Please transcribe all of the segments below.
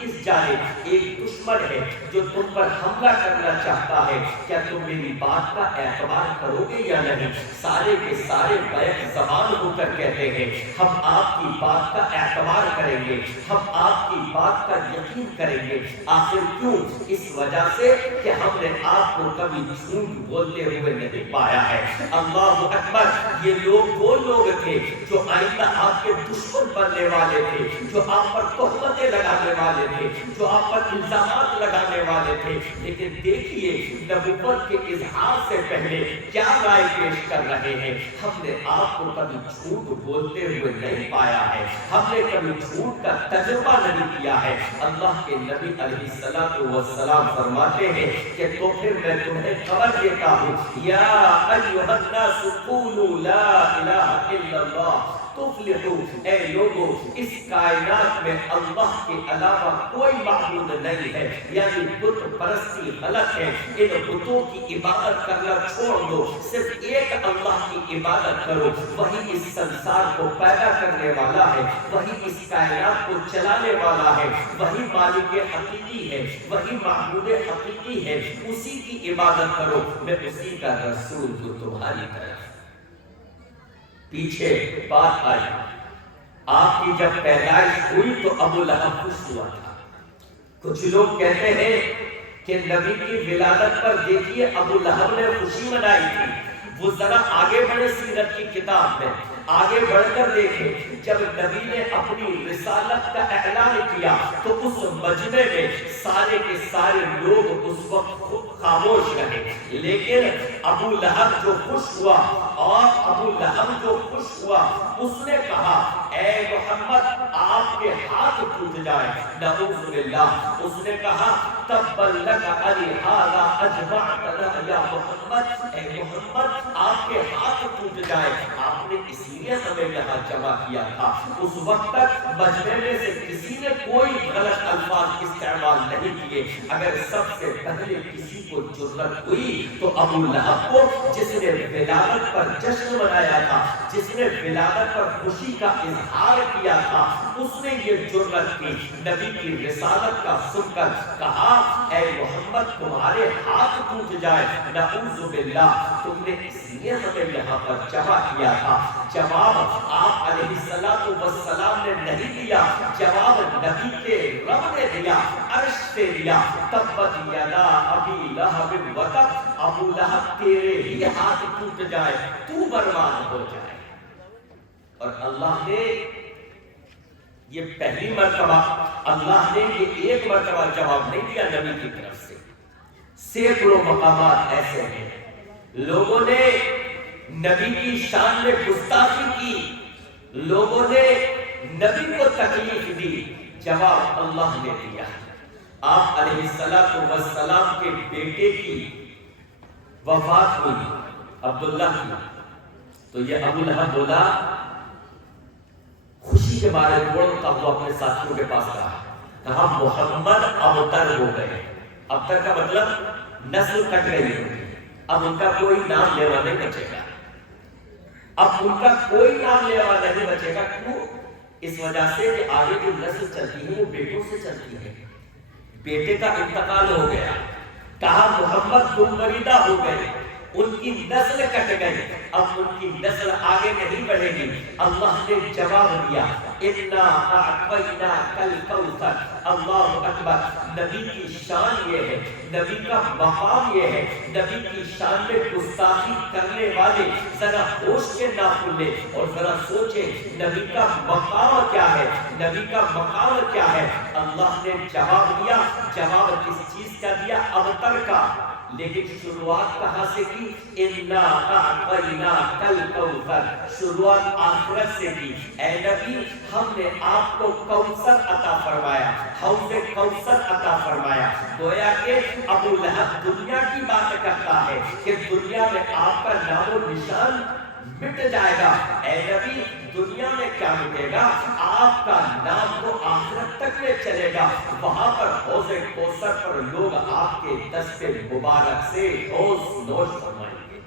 اس جانب ایک دشمن ہے جو تم پر حملہ کرنا چاہتا ہے، کیا تم میری بات کا اعتبار کرو گے یا نہیں؟ سارے کے سارے بیک زبان ہو کر کہتے ہیں ہم آپ کی بات کا اعتبار کریں گے، ہم آپ کی بات کا یقین کریں گے۔ آخر کیوں؟ اس وجہ سے کہ ہم نے آپ کو کبھی جھوٹ بولتے ہوئے نہیں پایا ہے۔ اللہ اکبر! یہ لوگ وہ لوگ تھے جو آئندہ آپ کے دشمن بننے والے تھے، جو آپ پر تہمتیں لگانے والے تھے، جو آپ پر الزامات لگانے والے تھے، لیکن دیکھیے نبوت کے اظہار سے پہلے کیا رائے پیش کر رہے ہیں۔ ہم نے آپ کو کبھی جھوٹ بولتے ہوئے نہیں پایا ہے، ہم نے کبھی جھوٹ کا تجربہ نہیں کیا ہے۔ اللہ کے نبی علیہ السلام فرماتے ہیں کہ تو پھر میں تمہیں خبر دیتا ہوں، یا ایھا الناس قولوا لا الہ الا اللہ تفلحوا، اے لوگو اس کائنات میں اللہ کے علاوہ کوئی معبود نہیں ہے، یعنی بت پرستی غلط ہے، ان بتوں کی عبادت کرنا چھوڑ دو، صرف ایک اللہ کی عبادت کرو، وہی اس سنسار کو پیدا کرنے والا ہے، وہی اس کائنات کو چلانے والا ہے، وہی مالک حقیقی ہے، وہی معبود حقیقی ہے، اسی کی عبادت کرو، میں اسی کا رسول ہوں تمہاری طرف۔ پیچھے بات آئی، آپ کی جب پیدائش ہوئی تو ابو لہب خوش ہوا تھا۔ کچھ لوگ کہتے ہیں کہ نبی کی ولادت پر دیکھیے ابو لہب نے خوشی منائی تھی۔ وہ ذرا آگے بڑھے سیرت کی کتاب میں، آگے بڑھ کر دیکھیں، جب نبی نے اپنی رسالت کا اعلان کیا تو اس مجمع میں سارے کے سارے لوگ اس وقت خاموش رہے، لیکن ابو لہب جو خوش ہوا، اور ابو لہب جو خوش ہوا اس نے کہا اے محمد آپ کے ہاتھ ٹوٹ جائے، نعوذ باللہ۔ اس نے کہا تبا لک لہذا اجمعتنا یا محمد، اے محمد آپ کے ہاتھ ٹوٹ جائے، آپ نے اس لیے ہمیں یہاں جمع کیا تھا۔ اس وقت تک مجمع میں سے کسی نے کوئی غلط الفاظ استعمال نہیں کیے۔ اگر سب سے پہلے کسی کو جرأت ہوئی تو ابو لہب کو، جس نے ولادت پر جشن منایا تھا، جس نے ولادت پر خوشی کا اظہار کیا تھا، اس نے یہ جرأت کی، نبی کی رسالت کا سن کر کہا اے محمد تمہارے ہاتھ ٹوٹ جائے، نعوذ باللہ، تم نے اس لیے ہمیں یہاں پر جمع کیا تھا۔ جواب آپ علیہ السلام نے نہیں دیا، جواب نبی کے رب نے دیا، عرش سے دیا، تبت یدا ابی لہب وتب، ابو لہب تیرے ہی ہاتھ ٹوٹ جائے، تو برباد ہو جائے۔ اور اللہ نے یہ پہلی مرتبہ، اللہ نے یہ ایک مرتبہ جواب نہیں دیا نبی کی طرف سے، سینکڑوں مقامات ایسے ہیں لوگوں نے نبی کی شان میں گستاخی کی، لوگوں نے نبی کو تکلیف دی، جواب اللہ نے دیا۔ آپ علیہ السلام کے بیٹے کی وفات ہوئی، عبداللہ کی، تو یہ ابو لہب بولا، خوشی کے مارے دوڑتا ہوا اپنے ساتھیوں کے پاس کہا محمد ابتر ہو گئے۔ ابتر کا مطلب نسل کٹ گئی ہوگی، اب ان کا کوئی نام لیوا نہیں بچے گا، اب ان کا کوئی نام لیوا نہیں بچے گا۔ کیوں؟ اس وجہ سے کہ آگے جو نسل چلتی ہے وہ بیٹوں سے چلتی ہے، بیٹے کا انتقال ہو گیا، کہا محمد گمبریدہ ہو گئے، ان کی نسل کٹ گئی، اب ان کی نسل آگے نہیں بڑھے گی۔ اللہ نے جواب دیا اِنَّا أَعْطَيْنَاكَ الْكَوْثَرَ، اللہ اکبر۔ نبی کی شان یہ ہے، نبی کا مقام یہ ہے، نبی کی شان میں گستاخی کرنے والے ذرا ہوش کے ناخن لیں اور ذرا سوچیں نبی کا مقام کیا ہے، نبی کا مقام کیا ہے۔ اللہ نے جواب دیا، جواب کس چیز کا دیا؟ ابتر کا، لیکن شروعات کہاں سے کی؟ اِنَّا أَعْطَيْنَاكَ الْكَوْثَرَ، شروعات آخرت سے کی۔ اے نبی ہم نے آپ کو کوثر عطا فرمایا، حوض کوثر عطا فرمایا۔ گویا کہ ابو لہب دنیا کی بات کرتا ہے کہ دنیا میں آپ کا نام و نشان مٹ جائے گا۔ اے نبی دنیا میں کیا مٹے گا؟ آپ کا نام تو آخرت تک میں چلے گا، وہاں پر حوض کوثر پر لوگ آپ کے دست مبارک سے حوض نوش فرمائیں گے۔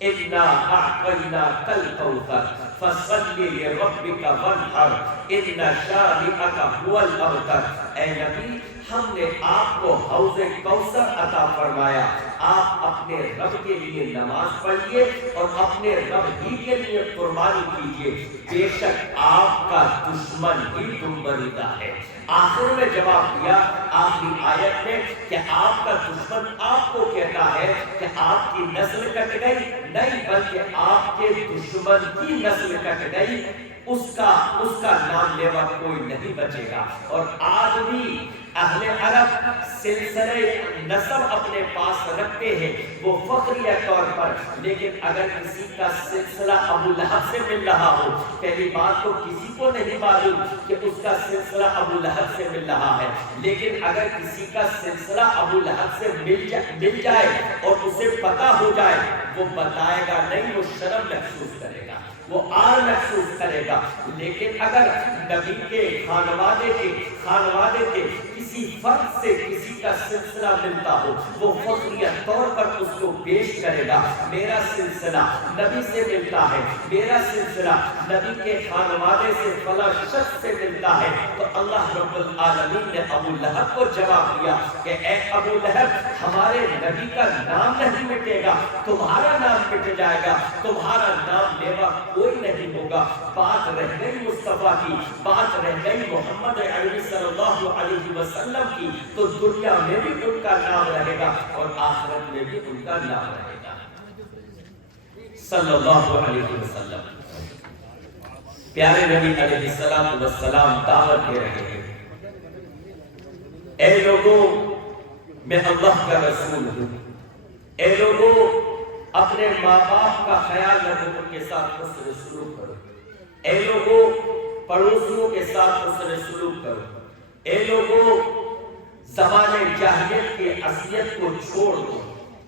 اِنَّا أَعْطَيْنَاكَ الْكَوْثَرَ فَصَلِّ لِرَبِّكَ وَانْحَرْ، ان شانئک هو الابتر، اے نبی ہم نے آپ کو حوض کوثر عطا فرمایا، آپ اپنے رب کے لیے نماز پڑھیے اور اپنے رب ہی کے لیے قربانی کیجیے، بے شک آپ کا دشمن ہی تم بریدہ ہے۔ آخر میں جواب دیا آخری آیت میں کہ آپ کا دشمن آپ کو کہتا ہے کہ آپ کی نسل کٹ گئی، نہیں بلکہ آپ کے دشمن کی نسل کٹ گئی، اس کا نام لیوا کوئی نہیں بچے گا۔ اور آج بھی اہل عرب سلسلے نسب اپنے پاس رکھتے ہیں وہ فخریہ طور پر، لیکن اگر کسی کا سلسلہ ابو لہب سے مل رہا ہو، پہلی بات تو کسی کو نہیں معلوم کہ اس کا سلسلہ ابو لہب سے مل رہا ہے، لیکن اگر کسی کا سلسلہ ابو لہب سے مل جائے اور اسے پتہ ہو جائے، وہ بتائے گا نہیں، وہ شرم محسوس کرے گا، وہ آر محسوس کرے گا۔ لیکن اگر نبی کے خانوادے کے کسی فرد سے کسی کا سلسلہ ملتا ہو، وہ فخریہ طور پر اس کو پیش کرے گا، میرا سلسلہ نبی سے ملتا ہے، میرا سلسلہ نبی کے خانوادے سے فلاں شخص سے ملتا ہے، تو اللہ رب العالمین نے ابو لہب کو جواب دیا کہ اے ابو لہب، ہمارے نبی کا نام نہیں مٹے گا، تمہارا نام مٹ جائے گا، تمہارا نام لیوا کوئی نہیں ہوگا۔ بات رہ گئی مصطفیٰ کی، بات رہ گئی محمد عربی صلی اللہ علیہ وسلم کی، تو دنیا میں بھی ان کا نام رہے گا اور آخرت میں بھی ان کا نام رہے گا صلی اللہ علیہ وسلم۔ پیارے نبی علیہ السلام دعوت دے رہے ہیں، اے لوگوں میں اللہ کا رسول ہوں، اے لوگوں اپنے ماں باپ کا خیال رکھو، ان کے ساتھ حسن سلوک کرو، اے لوگوں پڑوسیوں کے ساتھ حسن سلوک کرو، اے لوگوں زمانے جاہلیت کی اذیت کو چھوڑ دو۔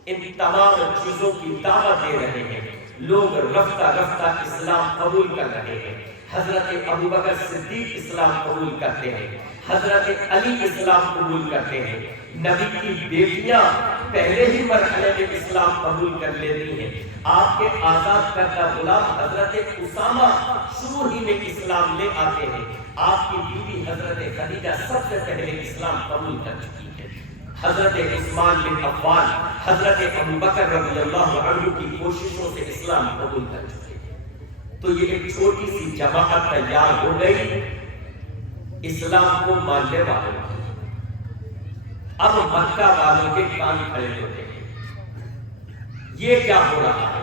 ان تمام چیزوں کی دعوت دے رہے ہیں، لوگ رفتہ رفتہ اسلام قبول کر رہے ہیں۔ حضرت ابوبکر صدیق اسلام قبول کرتے ہیں، حضرت علی اسلام قبول کرتے ہیں، نبی کی بیٹیاں پہلے ہی مرحلے میں اسلام قبول کر لیتی ہیں، آپ کے آزاد کردہ غلام حضرت اسامہ شروع ہی میں اسلام لے آتے ہیں، آپ کی بیوی حضرت خدیجہ سب سے پہلے اسلام قبول کر چکی ہے، حضرت عثمان بن عفان حضرت ابوبکر رضی اللہ عنہ کی کوششوں سے اسلام قبول کر چکے ہیں۔ تو یہ ایک چھوٹی سی جماعت تیار ہو گئی اسلام کو ماننے والوں کی۔ اب مکہ والوں کے کان کھڑے ہوتے ہیں، یہ کیا ہو رہا ہے؟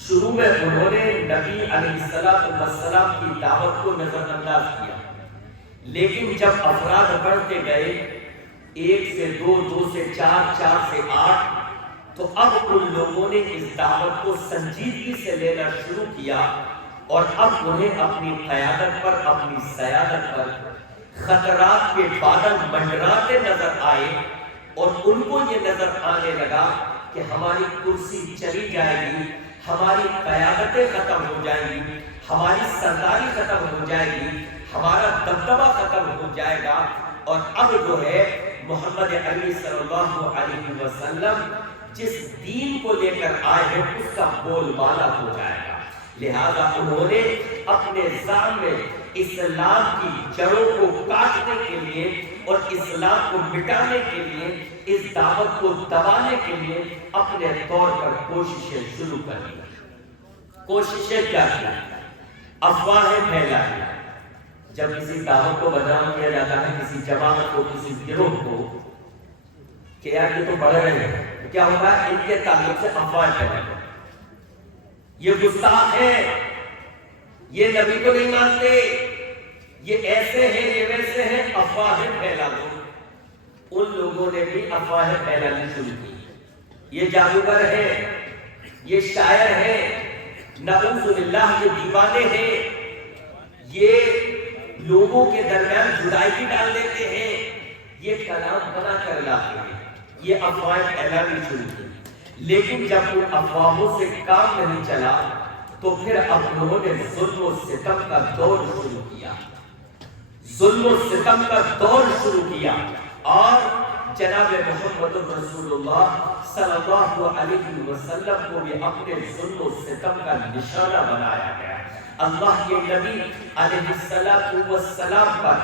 شروع میں انہوں نے نبی علیہ السلام کی دعوت کو نظر انداز کیا، لیکن جب افراد بڑھتے گئے، 1 سے 2، 2 سے 4، 4 سے 8، تو اب ان لوگوں نے اس دعوت کو سنجیدگی سے لینا شروع کیا، اور اب انہیں اپنی قیادت پر، اپنی سیادت پر خطرات کے بادل منڈراتے نظر آئے، اور ان کو یہ نظر آنے لگا کہ ہماری کرسی چلی جائے گی، ہماری قیادتیں ختم ہو جائیں گی، ہماری سرداری ختم ہو جائے گی، ہمارا دبدبہ ختم ہو جائے گا، اور اب جو ہے محمد عربی صلی اللہ علیہ وسلم جس دین کو لے کر آئے ہیں اس کا بول بالا ہو جائے گا۔ لہذا انہوں نے اپنے ذہن میں اسلام کی جڑوں کو کاٹنے کے لیے اور اسلام کو مٹانے کے لیے، اس دعوت کو دبانے کے لیے اپنے طور پر کوششیں شروع کر دی۔ کوششیں کیا کی؟ افواہیں پھیلائی۔ جب کسی دعوت کو بدنام کیا جاتا ہے، کسی جماعت کو، کسی گروہ کو، کہ یار یہ تو بڑھ رہے ہیں، کیا ہوگا؟ ان کے تعلق سے افواہیں پھیلائی، یہ گستاخ ہیں، یہ نبی کو نہیں مانتے، یہ ایسے ہیں، یہ ویسے ہیں، افواہیں پھیلا دو۔ ان لوگوں نے بھی افواہیں پھیلانی شروع کی، یہ جادوگر ہیں، یہ شاعر ہیں، نعوذ باللہ یہ دیوانے ہیں، یہ لوگوں کے درمیان جدائی ڈال دیتے ہیں، یہ کلام بنا کر لاتے ہیں، یہ افواہیں پھیلانی شروع کی۔ لیکن جب ان افواہوں سے کام نہیں چلا تو پھر اب انہوں نے ظلم و ستم کا دور شروع کیا، ظلم و ستم کا دور شروع کیا، اور جناب محمد رسول اللہ صلی اللہ علیہ وسلم کو بھی اپنے ظلم و ستم کا نشانہ بنایا گیا۔ اللہ کے نبی علیہ السلام پر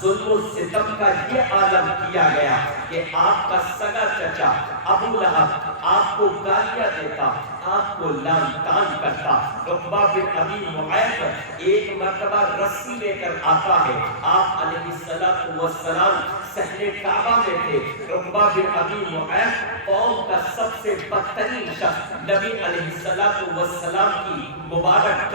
ظلم و ستم کا یہ عالم کیا گیا کہ آپ کا سگا چچا ابو لہب آپ کو گالیاں دیتا، آپ کو لعن طعن کرتا۔ عقبہ بن ابی معیط ایک مرتبہ رسی لے کر آتا ہے، آپ علیہ السلام صحن کعبہ میں تھے۔ عقبہ بن ابی معیط قوم کا سب سے بدترین شخص نبی علیہ السلام کی مبارک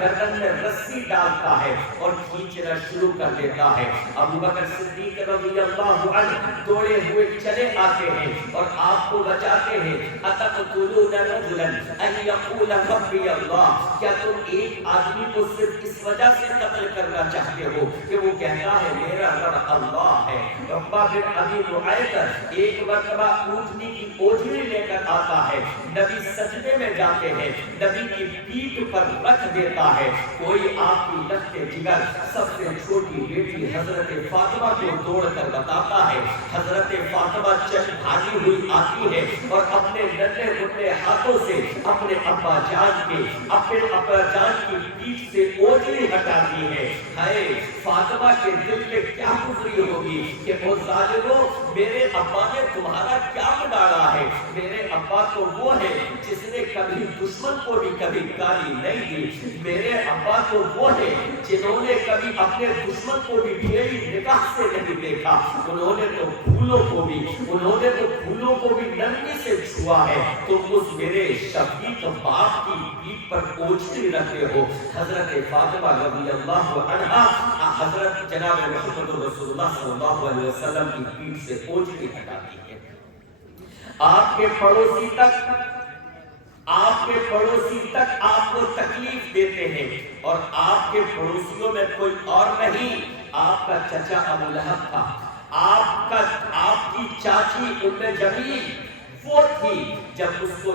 گردن میں رسی ڈالتا ہے اور کھینچنا شروع کر دیتا ہے۔ ابو بکر صدیق رضی اللہ عنہ دوڑے ہوئے چلے آتے ہیں اور آپ کو بچاتے ہیں۔ اتقتلون رجلا ان یقول ربی اللہ، کیا تم ایک آدمی کو صرف اس وجہ سے قتل کرنا چاہتے ہو کہ وہ کہتا ہے میرا رب اللہ ہے؟ عقبہ بن ابی معیط ایک مرتبہ اونٹنی کی اوجھلی لے کر آتا ہے، نبی سجدے میں جاتے ہیں، نبی کی پیٹھ پر رکھ دیتا ہے۔ کوئی آپ کی لخت جگر سب سے چھوٹی بیٹی حضرت فاطمہ کو دوڑ کر بتاتا ہے۔ حضرت فاطمہ چل بھاگی ہوئی آتی ہے اور اپنے ننھے مٹھے ہاتھوں سے اپنے ابا جان کی پیٹھ سے اوجھلی ہٹاتی ہے۔ ہائے فاطمہ کے دل میں کیا گزری ہوگی کہ وہ ظالموں، میرے ابا نے تمہارا کیا بگاڑا ہے؟ میرے ابا تو وہ ہے جس نے کبھی دشمن کو بھی کبھی گالی نہیں دی، میرے ابا تو وہ ہے جنہوں نے کبھی اپنے دشمن کو بھی میری نگاہ سے نہیں دیکھا، انہوں نے تو پھولوں کو بھی نرمی سے چھوا ہے، تم اس میرے شفیق باپ کی پیٹھ پر اوجھلی رکھتے ہو۔ حضرت فاطمہ رضی اللہ عنہا حضرت جناب محمد رسول اللہ صلی اللہ علیہ وسلم کی پیٹھ سے اوجھلی ہٹاتی ہے۔ آپ کے پڑوسی تک آپ کو تکلیف دیتے ہیں اور آپ کے پڑوسیوں میں کوئی اور نہیں، آپ کا چچا ابو لہب تھا، آپ کی چاچی ام جمیل وہ تھی جب اس کو